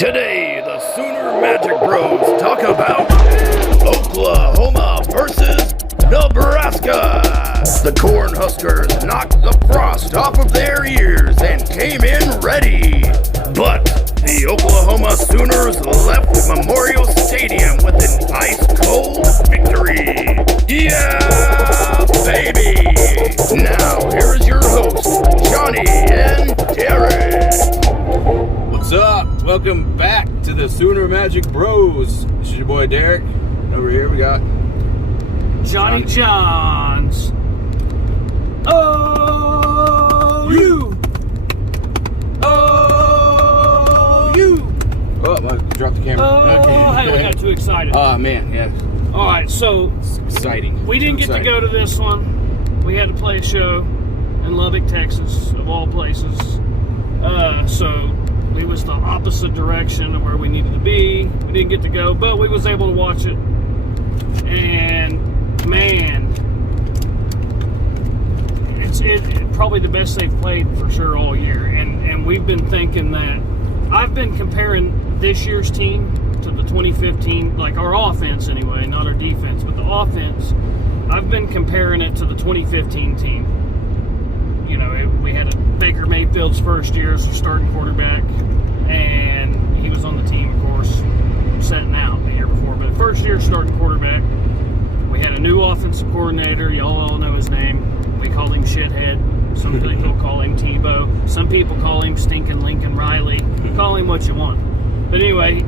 Today, the Sooner Magic Bros talk about Oklahoma versus Nebraska. The Cornhuskers knocked the frost off of their ears and came in ready. But the Oklahoma Sooners left Memorial Stadium with an ice-cold victory. Yeah, baby! Now, here's your hosts, Johnny and Derek. What's up? Welcome back to the Sooner Magic Bros. This is your boy Derek. And over here we got Johnny Johns. Oh, you. Oh, you. Oh, I dropped the camera. Oh, hey, we got too excited. Oh, man, yeah. All right, so It's exciting. we didn't get to go to this one. We had to play a show in Lubbock, Texas, of all places. So we was the opposite direction of where we needed to be. We didn't get to go, but we was able to watch it. And man, it's probably the best they've played for sure all year. And we've been thinking that I've been comparing this year's team to the 2015, like our offense anyway, not our defense, but the offense. I've been comparing it to the 2015 team. You know, we had Baker Mayfield's first year as starting quarterback, and he was on the team, of course, setting out the year before. But first year starting quarterback, we had a new offensive coordinator. Y'all all know his name. We call him Shithead. Some people call him Tebow. Some people call him Stinking Lincoln Riley. Call him what you want. But anyway,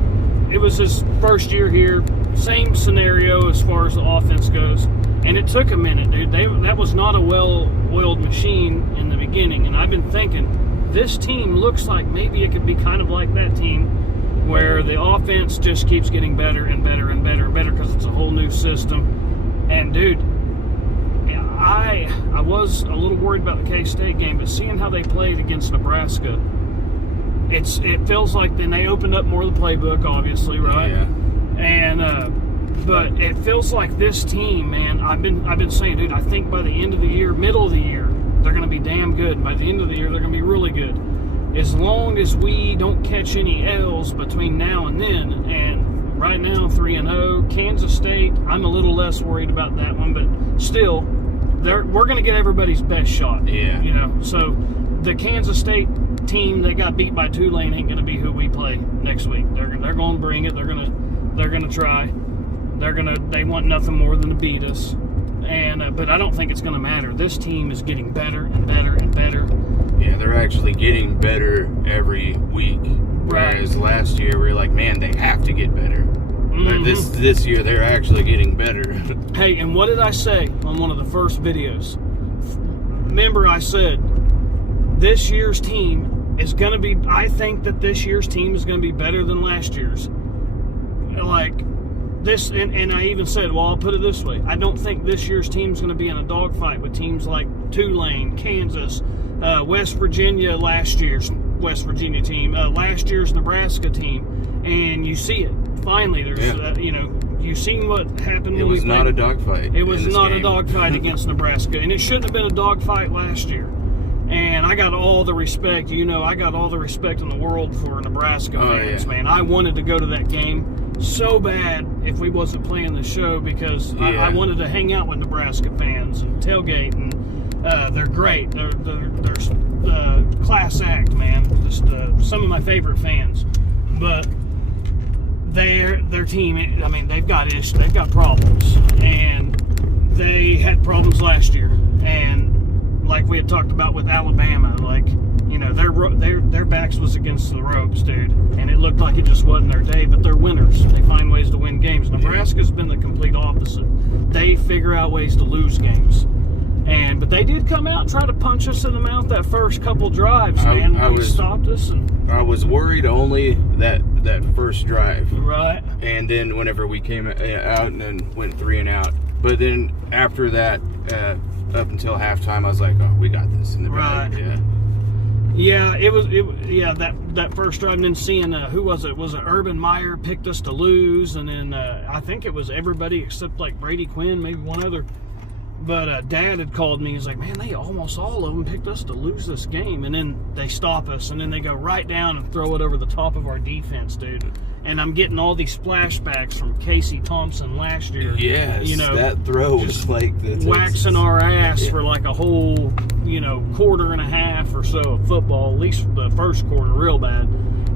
it was his first year here. Same scenario as far as the offense goes. And it took a minute, dude. That was not a well-oiled machine in the beginning. And I've been thinking, this team looks like maybe it could be kind of like that team where the offense just keeps getting better and better and better and better because it's a whole new system. And, dude, I was a little worried about the K-State game, but seeing how they played against Nebraska, it feels like then they opened up more of the playbook, obviously, right? Yeah. And but it feels like this team, man. I've been saying, dude, I think by the end of the year, middle of the year, they're going to be damn good. By the end of the year, they're going to be really good. As long as we don't catch any L's between now and then. And right now, 3-0. Kansas State, I'm a little less worried about that one, but still, we're going to get everybody's best shot. Yeah. You know, so the Kansas State team that got beat by Tulane ain't going to be who we play next week. They're going to bring it. They're going to try. They want nothing more than to beat us. And but I don't think it's going to matter. This team is getting better and better and better. Yeah, they're actually getting better every week. Right. Whereas last year we were like, man, they have to get better. But this year they're actually getting better. Hey, and what did I say on one of the first videos? Remember I said this year's team is going to be, I think that this year's team is going to be better than last year's. Like this, and I even said, well, I'll put it this way. I don't think this year's team is going to be in a dogfight with teams like Tulane, Kansas, West Virginia, last year's West Virginia team, last year's Nebraska team. And you see it. Finally, there's, you've seen what happened. It was not a dogfight. It was not a dogfight against Nebraska. And it shouldn't have been a dogfight last year. And I got all the respect, I got all the respect in the world for Nebraska fans, man. I wanted to go to that game so bad if we wasn't playing the show because I wanted to hang out with Nebraska fans and tailgate, and they're great. They're class act, man. Just some of my favorite fans. But their team, I mean, they've got problems, and they had problems last year, and like we had talked about with Alabama, like, their backs was against the ropes, dude, and it looked like it just wasn't their day, but they're winners. They find ways to win games. Nebraska's been the complete opposite. They figure out ways to lose games. But they did come out and try to punch us in the mouth that first couple drives, man. They stopped us. And I was worried only that first drive. Right. And then whenever we came out and then went 3 and out. But then after that, up until halftime, I was like, oh, we got this in the bag. Right. Yeah, that first drive, and then seeing, who was it? Was it Urban Meyer picked us to lose? And then I think it was everybody except like Brady Quinn, maybe one other But Dad had called me. He's like, man, they almost all of them picked us to lose this game. And then they stop us, and then they go right down and throw it over the top of our defense, dude. And I'm getting all these flashbacks from Casey Thompson last year. Yes, you know, that throw was like waxing our ass for like a whole, quarter and a half or so of football, at least the first quarter, real bad.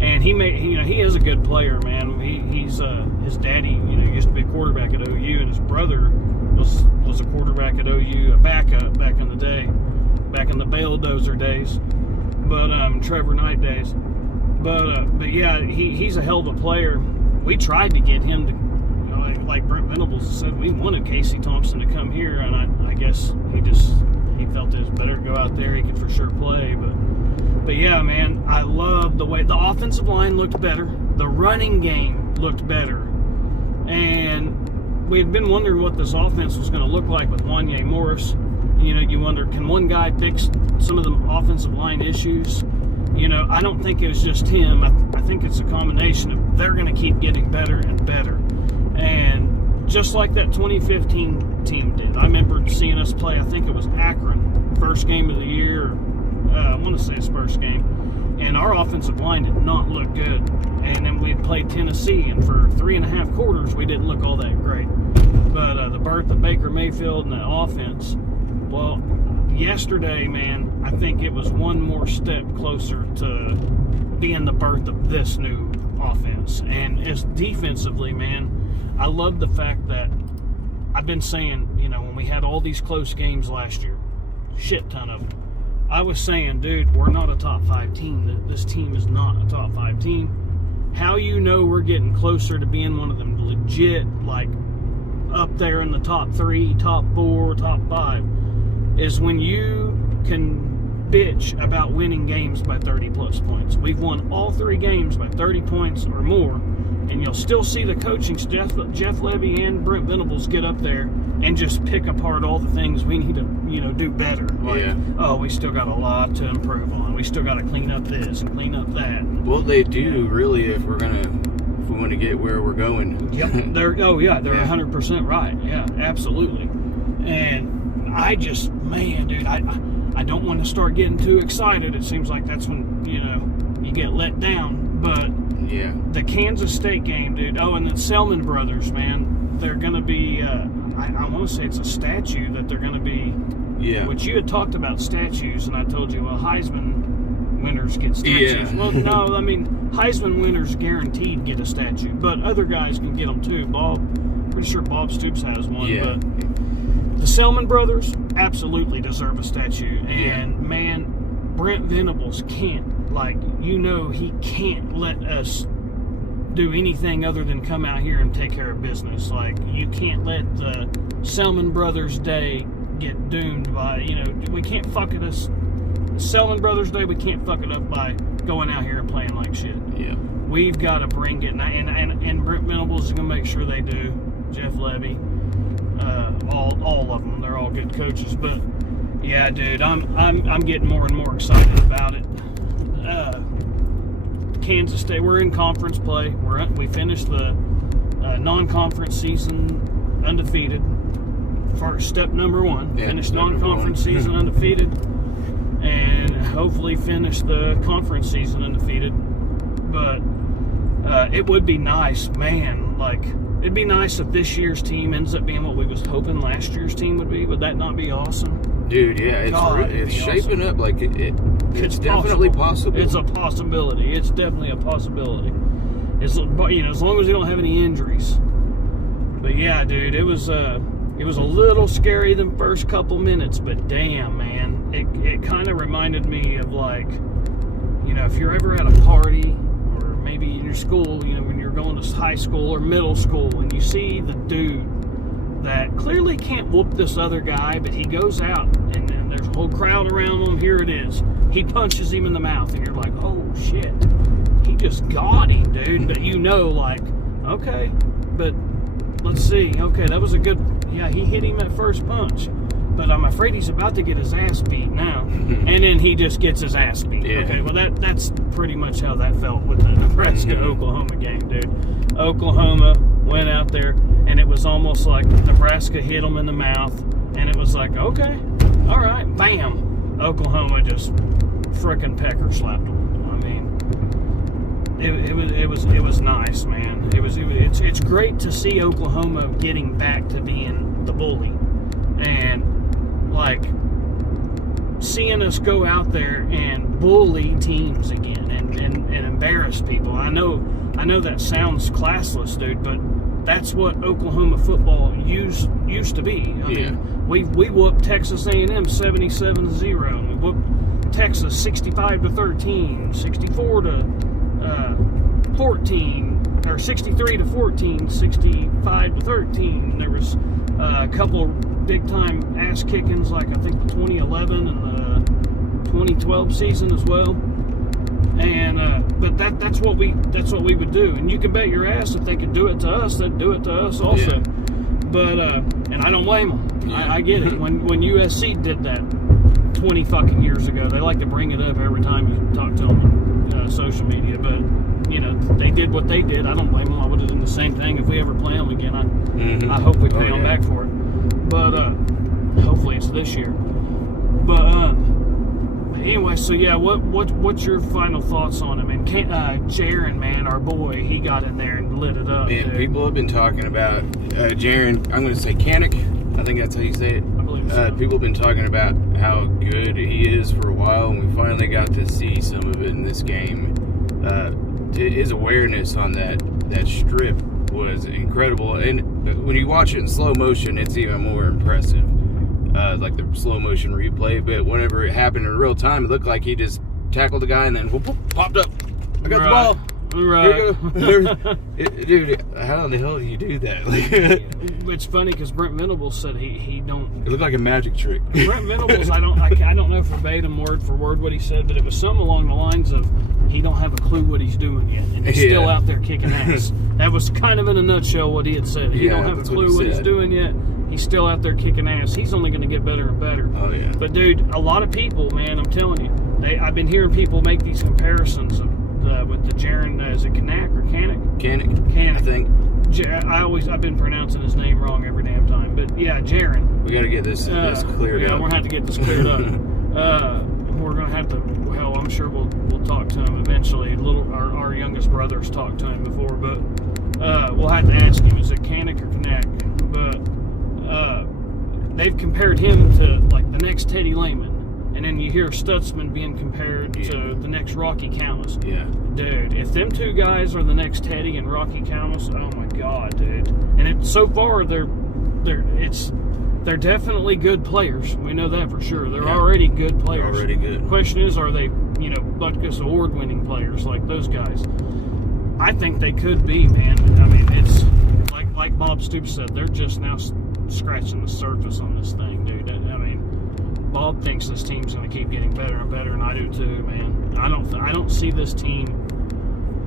And he is a good player, man. He's his daddy, used to be a quarterback at OU, and his brother was a quarterback at OU, a backup back in the day, back in the Baledozer days, but Trevor Knight days. But yeah, he's a hell of a player. We tried to get him to, like Brent Venables said, we wanted Casey Thompson to come here, and I guess he felt it was better to go out there. He could for sure play, but yeah, man, I love the way the offensive line looked better, the running game looked better, and we had been wondering what this offense was going to look like with Wanye Morris. You wonder, can one guy fix some of the offensive line issues? I don't think it was just him. I think it's a combination of they're going to keep getting better and better. And just like that 2015 team did. I remember seeing us play, I think it was Akron, first game of the year. I want to say it's first game. And our offensive line did not look good. And then we played Tennessee, and for 3.5 quarters, we didn't look all that great. But the birth of Baker Mayfield and the offense, well, yesterday, man, I think it was one more step closer to being the birth of this new offense. And it's defensively, man, I love the fact that I've been saying, when we had all these close games last year, shit ton of them, I was saying, dude, we're not a top 5 team. This team is not a top 5 team. How we're getting closer to being one of them legit, like, up there in the top 3, top 4, top 5, is when you can bitch about winning games by 30-plus points. We've won all 3 games by 30 points or more, and you'll still see the coaching, Jeff Levy and Brent Venables, get up there and just pick apart all the things we need to, do better. Like, we still got a lot to improve on. We still got to clean up this and clean up that. Well, they do, really, if we want to get where we're going. Yep. They're 100% right. Yeah, absolutely. And I just, man, dude, I don't want to start getting too excited. It seems like that's when, you get let down. But yeah, the Kansas State game, dude. Oh, and the Selman brothers, man. They're going to be, I want to say it's a statue that they're going to be. Yeah. Which you had talked about statues, and I told you, well, Heisman winners get statues. Yeah. Well, no, I mean, Heisman winners guaranteed get a statue, but other guys can get them too. Pretty sure Bob Stoops has one. Yeah. But the Selman brothers absolutely deserve a statue. And, man, Brent Venables can't. He can't let us do anything other than come out here and take care of business. You can't let the Selman Brothers Day get doomed by, we can't fuck it us. Selman Brothers Day, we can't fuck it up by going out here and playing like shit. Yeah. We've got to bring it, and Brent Venables is going to make sure they do. Jeff Levy, all of them, they're all good coaches. But yeah, dude, I'm getting more and more excited about it. Kansas State, we're in conference play. We finished the non-conference season undefeated. First step number 1, finish non-conference season undefeated, and hopefully finish the conference season undefeated. But it would be nice, man. It'd be nice if this year's team ends up being what we was hoping last year's team would be. Would that not be awesome? Dude, yeah, it's shaping up like it's definitely possible. It's a possibility. It's definitely a possibility. As long as we don't have any injuries. But yeah, dude, it was a little scary the first couple minutes, but damn, man, it kind of reminded me of if you're ever at a party or maybe in your school, when you're going to high school or middle school, and you see the dude that clearly can't whoop this other guy, but he goes out and there's a whole crowd around him. Here it is. He punches him in the mouth, and you're like, oh shit, he just got him, dude. But okay, but let's see. Okay, that was a good. Yeah, he hit him at first punch, but I'm afraid he's about to get his ass beat now. And then he just gets his ass beat. Yeah. Okay, well that's pretty much how that felt with the Nebraska-Oklahoma game, dude. Oklahoma went out there, and it was almost like Nebraska hit them in the mouth, And it was like, okay, all right, bam, Oklahoma just frickin' pecker slapped them. I mean, it was nice, man. It's great to see Oklahoma getting back to being the bully, and like seeing us go out there and bully teams again and embarrass people. I know that sounds classless, dude, but that's what Oklahoma football used to be. I mean, we whooped Texas A&M 77-0, and we whooped Texas 65-13, 64-14, or 63-14, 65-13. There was a couple big time ass kickings, like I think the 2011 and the 2012 season as well. And but that's what we would do, and you can bet your ass if they could do it to us, they'd do it to us also. Yeah. But and I don't blame them. Yeah. I get it. When USC did that 20 fucking years ago, they like to bring it up every time you talk to them on social media. But you know, they did what they did. I don't blame them. I would have done the same thing if we ever play them again. I hope we pay them back for it. But hopefully it's this year. But anyway, so yeah, what's your final thoughts on him? And Jaron, man, our boy, he got in there and lit it up. Man, people have been talking about Jaron. I'm going to say Kanik. I think that's how you say it. I believe so. People have been talking about how good he is for a while, and we finally got to see some of it in this game. His awareness on that strip was incredible, and when you watch it in slow motion, it's even more impressive. Like the slow motion replay, but whenever it happened in real time, it looked like he just tackled the guy and then whoop, popped up. I got the ball. Right. Dude, how in the hell do you do that? It's funny because Brent Venables said he don't. It looked like a magic trick. Brent Venables, I don't know verbatim word for word what he said, but it was something along the lines of he don't have a clue what he's doing yet, and he's still out there kicking ass. That was kind of in a nutshell what he had said. He don't have a clue what he's doing yet. He's still out there kicking ass. He's only going to get better and better. Oh, yeah. But, dude, a lot of people, man, I'm telling you, I've been hearing people make these comparisons with the Jaron, is it Kanak or Kanik? Kanik, I think. I've been pronouncing his name wrong every damn time. But, yeah, Jaron. We got to get this cleared up. Yeah, we're going to have to get this cleared up. We're going to have to, well, I'm sure we'll talk to him eventually. Our youngest brother's talked to him before, but we'll have to ask him, is it Kanik or Kanak? But they've compared him to like the next Teddy Lehman, and then you hear Stutzman being compared to the next Rocky Calmus. Yeah, dude, if them two guys are the next Teddy and Rocky Calmus, oh my god, dude! And so far they're definitely good players. We know that for sure. They're already good players. They're already good. The question is, are they Butkus award-winning players like those guys? I think they could be, man. I mean, it's like Bob Stoops said, they're just now scratching the surface on this thing, dude. I mean, Bob thinks this team's going to keep getting better and better, and I do too, man. I don't see this team,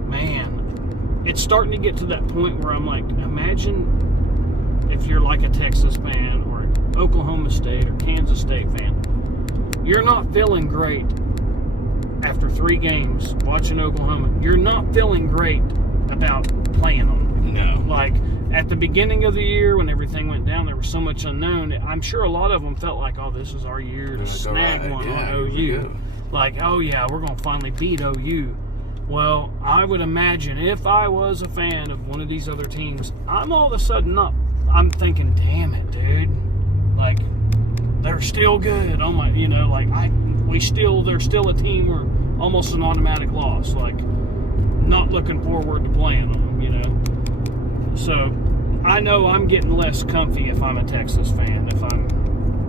man. It's starting to get to that point where I'm like, imagine if you're like a Texas fan or an Oklahoma State or Kansas State fan. You're not feeling great after 3 games watching Oklahoma. You're not feeling great about playing them. No. Like, at the beginning of the year, when everything went down, there was so much unknown. I'm sure a lot of them felt like, oh, this is our year to snag one on OU. Like, oh, yeah, we're going to finally beat OU. Well, I would imagine if I was a fan of one of these other teams, I'm all of a sudden not. I'm thinking, damn it, dude. Like, they're still good. Oh, my, they're still a team where almost an automatic loss. Like, not looking forward to playing them, So, I know I'm getting less comfy if I'm a Texas fan, if I'm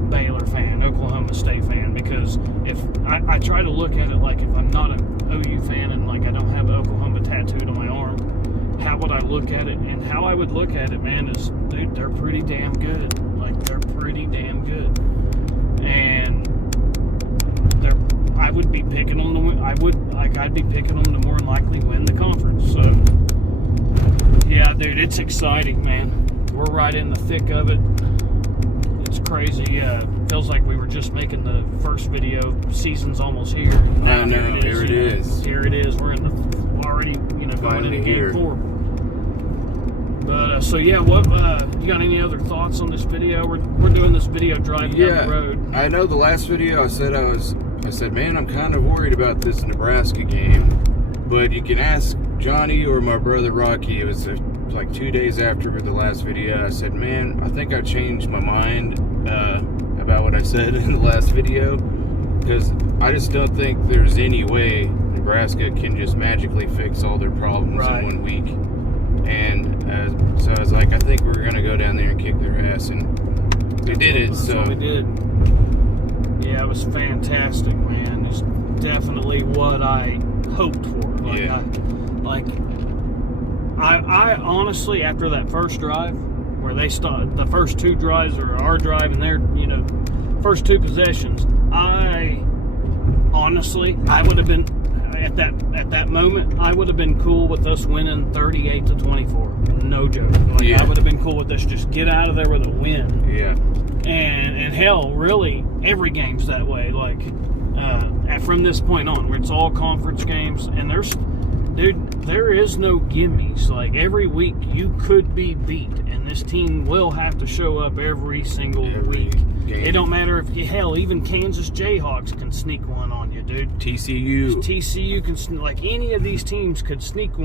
Baylor fan, Oklahoma State fan, because if I try to look at it like if I'm not an OU fan and like I don't have Oklahoma tattooed on my arm, how would I look at it? And how I would look at it, man, is dude, they're pretty damn good. Like, they're pretty damn good. And I would be picking them to win. I'd be picking them to more than likely win the conference. So, yeah, dude, it's exciting, man. We're right in the thick of it. It's crazy. Feels like we were just making the first video. Season's almost here. No, here it is. Here it is. We're in the already, going into game 4. So yeah, what you got any other thoughts on this video? We're doing this video driving down the road. I know the last video I said, man, I'm kind of worried about this Nebraska game. But you can ask Johnny or my brother Rocky. It was like 2 days after the last video. I said, man, I think I changed my mind about what I said in the last video, because I just don't think there's any way Nebraska can just magically fix all their problems in 1 week. And so I was like, I think we're going to go down there and kick their ass, and we did it. That's what we did. Yeah, it was fantastic, man. It's definitely what I hoped for. I honestly, after that first drive, where they started, the first 2 drives are our drive and their, first 2 possessions, I would have been at that moment, I would have been cool with us winning 38-24. No joke. I would have been cool with us just get out of there with a win. Yeah. And hell, really, every game's that way. From this point on, where it's all conference games, and there is no gimmies. Every week you could be beat, and this team will have to show up every single week. Game. It don't matter if even Kansas Jayhawks can sneak one on you, dude. TCU can any of these teams could sneak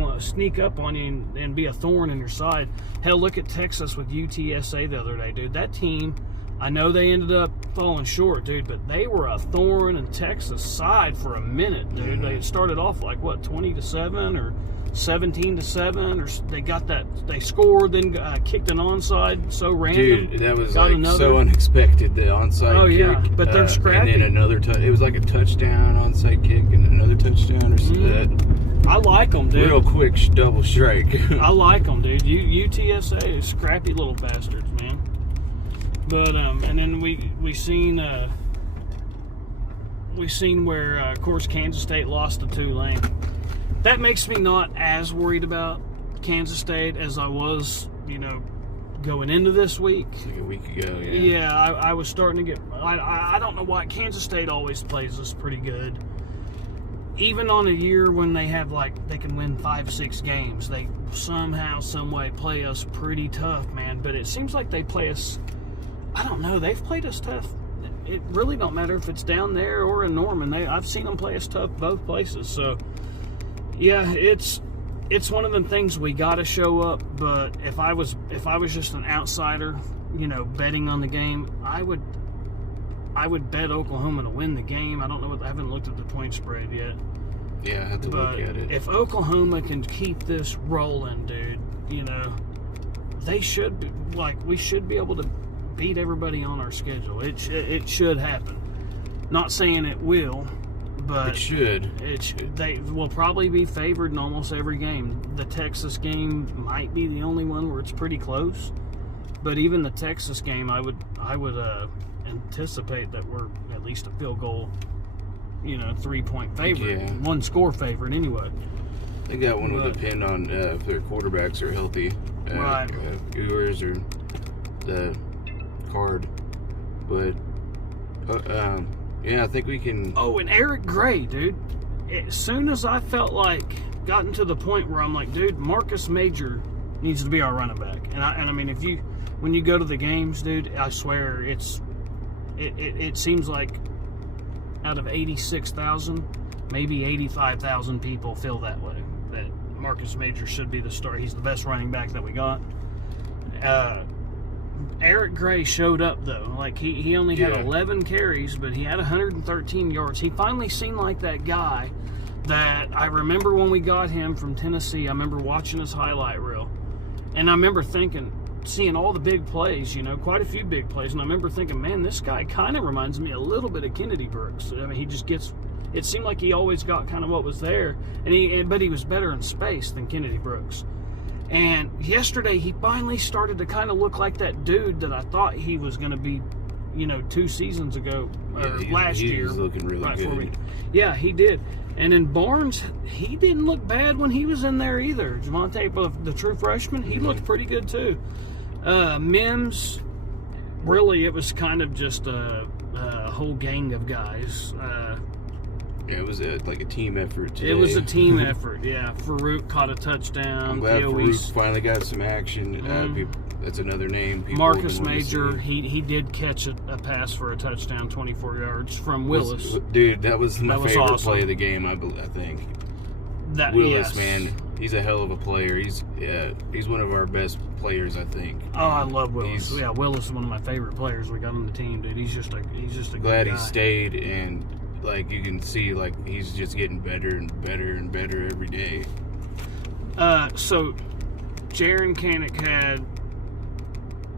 up on you and be a thorn in your side. Hell, look at Texas with UTSA the other day, dude. That team, I know they ended up falling short, dude, but they were a thorn in Texas' side for a minute, dude. Mm-hmm. They started off 20-7 or 17-7, or they got that. They scored, then kicked an onside. So random. Dude, that was so unexpected. The onside. Oh yeah, kick, but they're scrappy. And then another. It was like a touchdown onside kick and another touchdown or something. I like them, dude. Real quick double strike. I like them, dude. UTSA is scrappy little bastards, man. But and then we seen where of course Kansas State lost to Tulane. That makes me not as worried about Kansas State as I was, going into this week. Like a week ago, yeah. Yeah, I was starting to get. I don't know why Kansas State always plays us pretty good. Even on a year when they have they can win 5-6 games, they somehow, some way play us pretty tough, man. But it seems like they play us. I don't know. They've played us tough. It really don't matter if it's down there or in Norman. I've seen them play us tough both places. So, yeah, it's one of them things we got to show up. But if I was just an outsider, betting on the game, I would bet Oklahoma to win the game. I don't know I haven't looked at the point spread yet. Yeah, I have to look at it. If Oklahoma can keep this rolling, dude, they should be, we should be able to beat everybody on our schedule. It should happen. Not saying it will, but it should. They will probably be favored in almost every game. The Texas game might be the only one where it's pretty close, but even the Texas game, I would anticipate that we're at least a field goal, 3-point favorite, 1-score favorite anyway. I think that one will depend on if their quarterbacks are healthy, right? Ewers or the Card, but I think we can. Oh, and Eric Gray, dude. As soon as I felt gotten to the point where I'm like, dude, Marcus Major needs to be our running back, and I mean, when you go to the games, dude, I swear it seems like out of 86,000, maybe 85,000 people feel that way, that Marcus Major should be the star. He's the best running back that we got. Eric Gray showed up though. He only had 11 carries, but he had 113 yards. He finally seemed like that guy that I remember when we got him from Tennessee. I remember watching his highlight reel, and I remember seeing all the big plays, quite a few big plays, and I remember thinking, man, this guy kind of reminds me a little bit of Kennedy Brooks. I mean, he just gets. It seemed like he always got kind of what was there, but he was better in space than Kennedy Brooks. And yesterday, he finally started to kind of look like that dude that I thought he was going to be, 2 seasons ago, or last year. He was looking really good. Yeah, he did. And in Barnes, he didn't look bad when he was in there either. Javonte, the true freshman, he looked pretty good too. Mims, really, it was kind of just a whole gang of guys. Yeah, it was like a team effort today. It was a team effort, yeah. Farouk caught a touchdown. I'm glad Farouk finally got some action. That's another name. Marcus Major, he did catch a pass for a touchdown, 24 yards from Willis. Dude, that was my favorite awesome. play of the game, I think. Willis, man, he's a hell of a player. He's one of our best players, I think. Oh, I love Willis. Willis is one of my favorite players we got on the team, dude. He's just a glad good guy. He stayed, and like you can see, like he's just getting better and better and better every day. So Jaron Kanik had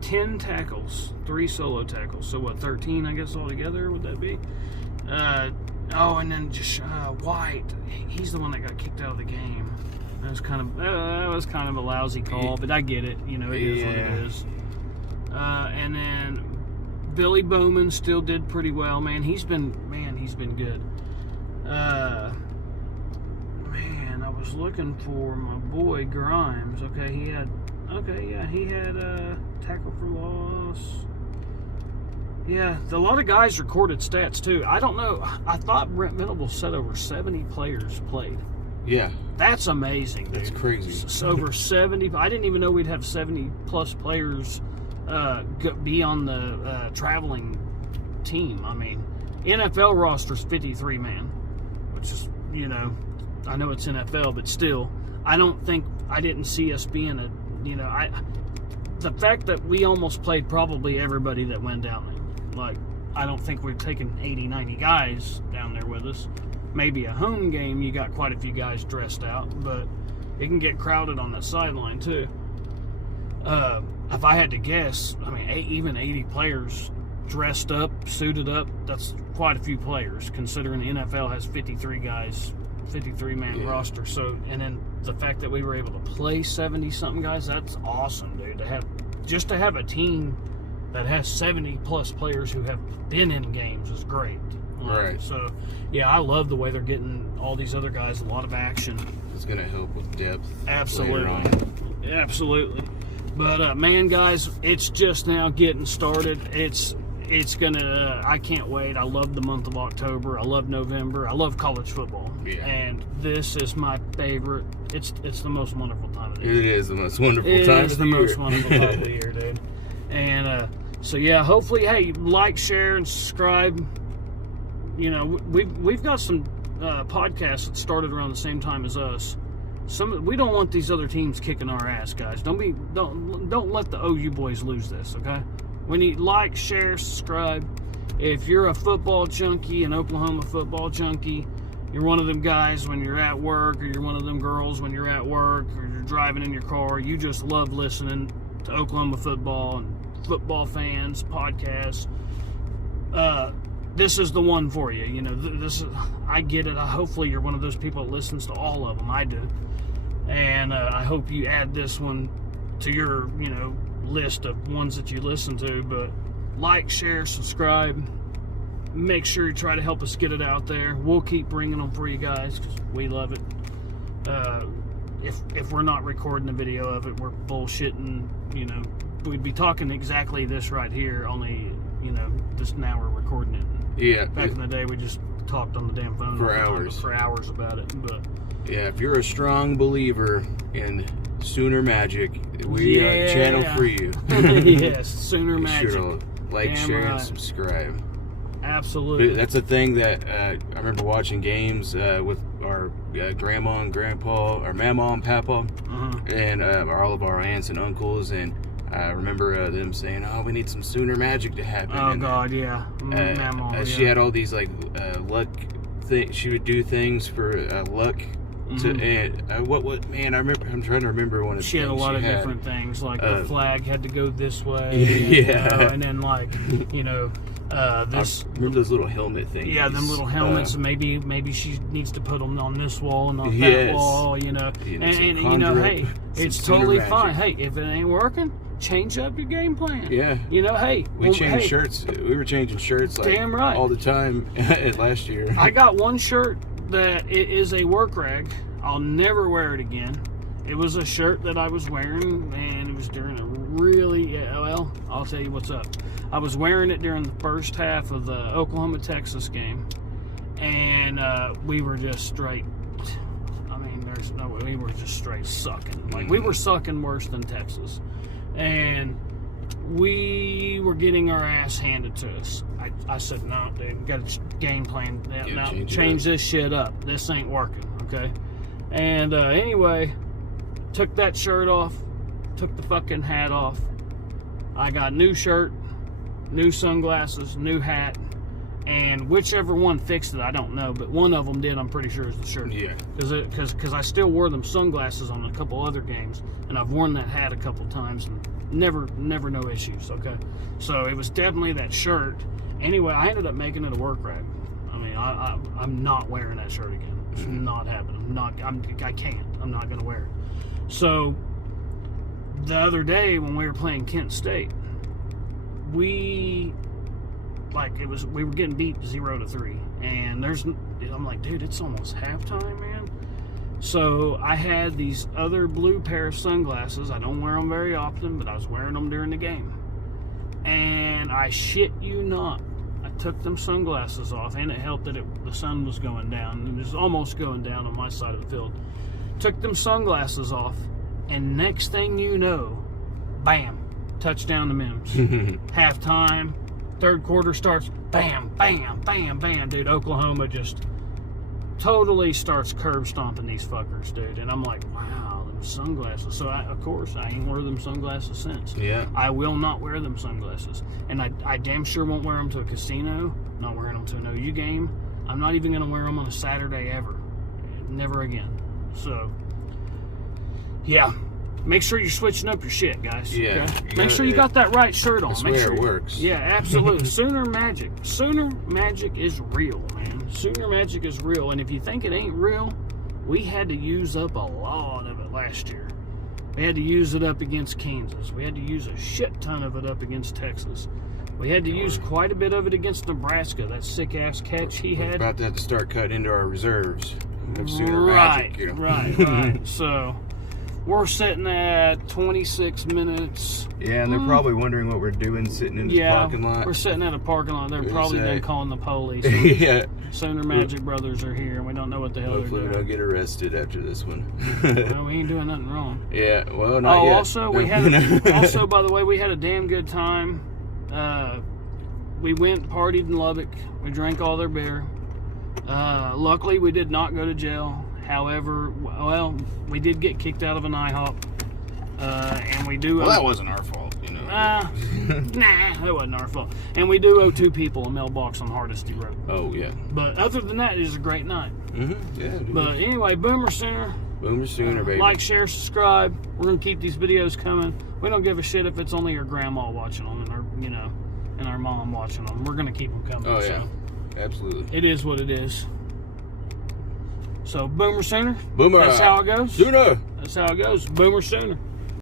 10 tackles, 3 solo tackles. So what, 13, I guess, altogether would that be? And then just White, he's the one that got kicked out of the game. That was kind of a lousy call, but I get it. You know, it is what it is. And then Billy Bowman still did pretty well, man. He's been good. I was looking for my boy Grimes. He had tackle for loss. Yeah, a lot of guys recorded stats too. I don't know. I thought Brent Venable said over 70 players played. Yeah. That's amazing, dude. That's crazy. It's over 70. I didn't even know we'd have 70 plus players be on the traveling team. I mean, NFL roster's 53 man, which is, I know it's NFL, but still, I didn't see us being the fact that we almost played probably everybody that went down there. Like, I don't think we've taken 80, 90 guys down there with us. Maybe a home game, you got quite a few guys dressed out, but it can get crowded on the sideline too. If I had to guess, I mean, even 80 players dressed up, suited up, that's quite a few players, considering the NFL has 53 guys, 53-man roster. So, and then the fact that we were able to play 70-something guys, that's awesome, dude. To have a team that has 70-plus players who have been in games is great. Right. So, yeah, I love the way they're getting all these other guys a lot of action. It's going to help with depth. Absolutely. Absolutely. But, man, guys, it's just now getting started. It's going to, I can't wait. I love the month of October. I love November. I love college football. Yeah. And this is my favorite. It's the most wonderful time of the year. It is the most wonderful time of the year. It is the most wonderful time of the year, dude. And so, yeah, hopefully, hey, like, share, and subscribe. We've got some podcasts that started around the same time as us. We don't want these other teams kicking our ass, guys. Don't let the OU boys lose this, okay? We need like, share, subscribe. If you're a football junkie, an Oklahoma football junkie, you're one of them guys when you're at work, or you're one of them girls when you're at work, or you're driving in your car, you just love listening to Oklahoma football and football fans, podcasts. This is the one for you. I get it. Hopefully you're one of those people that listens to all of them. I do. And I hope you add this one to your, list of ones that you listen to. But like, share, subscribe. Make sure you try to help us get it out there. We'll keep bringing them for you guys because we love it. If we're not recording a video of it, we're bullshitting. We'd be talking exactly this right here, only, just now we're recording it. Yeah. Back in the day, we just talked on the damn phone for hours about it. But yeah, if you're a strong believer in Sooner Magic, we are a channel for you. Yes, Sooner Magic. Sure to like, share, and subscribe. Absolutely. That's a thing that I remember watching games with our grandma and grandpa, our mama and papa, and all of our aunts and uncles, and I remember them saying, "Oh, we need some Sooner Magic to happen." Oh, and, God, yeah. She had all these luck things. She would do things for luck. Man, I'm trying to remember one of the She had a lot of different things, like the flag had to go this way. Yeah. And then, like, this. I remember those little helmet things. Yeah, them little helmets. Maybe she needs to put them on this wall and not that wall, And hey, it's totally fine. Hey, if it ain't working, change up your game plan. Yeah. Hey. We changed shirts. We were changing shirts damn right. all the time last year. I got one shirt that it is a work rag. I'll never wear it again. It was a shirt that I was wearing, and it was during a really, I'll tell you what's up. I was wearing it during the first half of the Oklahoma-Texas game, and we were just straight. I mean, there's no way. We were just straight sucking. Like, we were sucking worse than Texas. And we were getting our ass handed to us. I said, no, dude, got to game plan. Now, change this shit up. This ain't working, okay? And anyway, took that shirt off, took the fucking hat off. I got new shirt, new sunglasses, new hat, and whichever one fixed it, I don't know, but one of them did, I'm pretty sure, is the shirt. Yeah. Because I still wore them sunglasses on a couple other games, and I've worn that hat a couple times, and never no issues, okay? So it was definitely that shirt. Anyway, I ended up making it a work rag. I mean, I'm not wearing that shirt again. It's not happening. I can't. I'm not going to wear it. So the other day when we were playing Kent State, we were getting beat 0-3, and I'm like, dude, it's almost halftime, man. So I had these other blue pair of sunglasses. I don't wear them very often, but I was wearing them during the game. And I shit you not, I took them sunglasses off, and it helped that the sun was going down. It was almost going down on my side of the field. Took them sunglasses off, and next thing you know, bam, touchdown to Mims. Halftime, third quarter starts, bam, bam, bam, bam. Dude, Oklahoma just totally starts curb stomping these fuckers, dude. And I'm like, wow, them sunglasses. So, of course, I ain't wear them sunglasses since. Yeah. I will not wear them sunglasses. And I damn sure won't wear them to a casino. Not wearing them to an OU game. I'm not even going to wear them on a Saturday ever. Never again. So, yeah. Make sure you're switching up your shit, guys. Yeah. Okay? Make sure you got that right shirt on. Make sure it works. Yeah, absolutely. Sooner Magic. Sooner Magic is real, man. Sooner Magic is real. And if you think it ain't real, we had to use up a lot of it last year. We had to use it up against Kansas. We had to use a shit ton of it up against Texas. We had to use quite a bit of it against Nebraska. That sick-ass catch he had. We're about to have to start cutting into our reserves of Sooner Right, Magic. You know? right. So we're sitting at 26 minutes. Yeah, and they're probably wondering what we're doing sitting in this parking lot. We're sitting at a parking lot. They're probably been calling the police. Yeah. Sooner Magic brothers are here, and we don't know what the hell Hopefully they're we doing. don't get arrested after this one. Well, we ain't doing nothing wrong. Yeah, well, not yet. Also, by the way, we had a damn good time. We went, partied in Lubbock. We drank all their beer. Luckily, we did not go to jail. However, well, we did get kicked out of an IHOP. And we do... Well, that wasn't our fault, you know. Nah, that wasn't our fault. And we do owe 2 people a mailbox on Hardesty Road. Oh, yeah. But other than that, it was a great night. Mm-hmm. Yeah, dude. But anyway, Boomer Sooner. Boomer Sooner, baby. Like, share, subscribe. We're going to keep these videos coming. We don't give a shit if it's only your grandma watching them and our mom watching them. We're going to keep them coming. Oh, yeah. So Absolutely. it is what it is. So, Boomer Sooner. Boomer. That's how it goes. Sooner. That's how it goes. Boomer Sooner.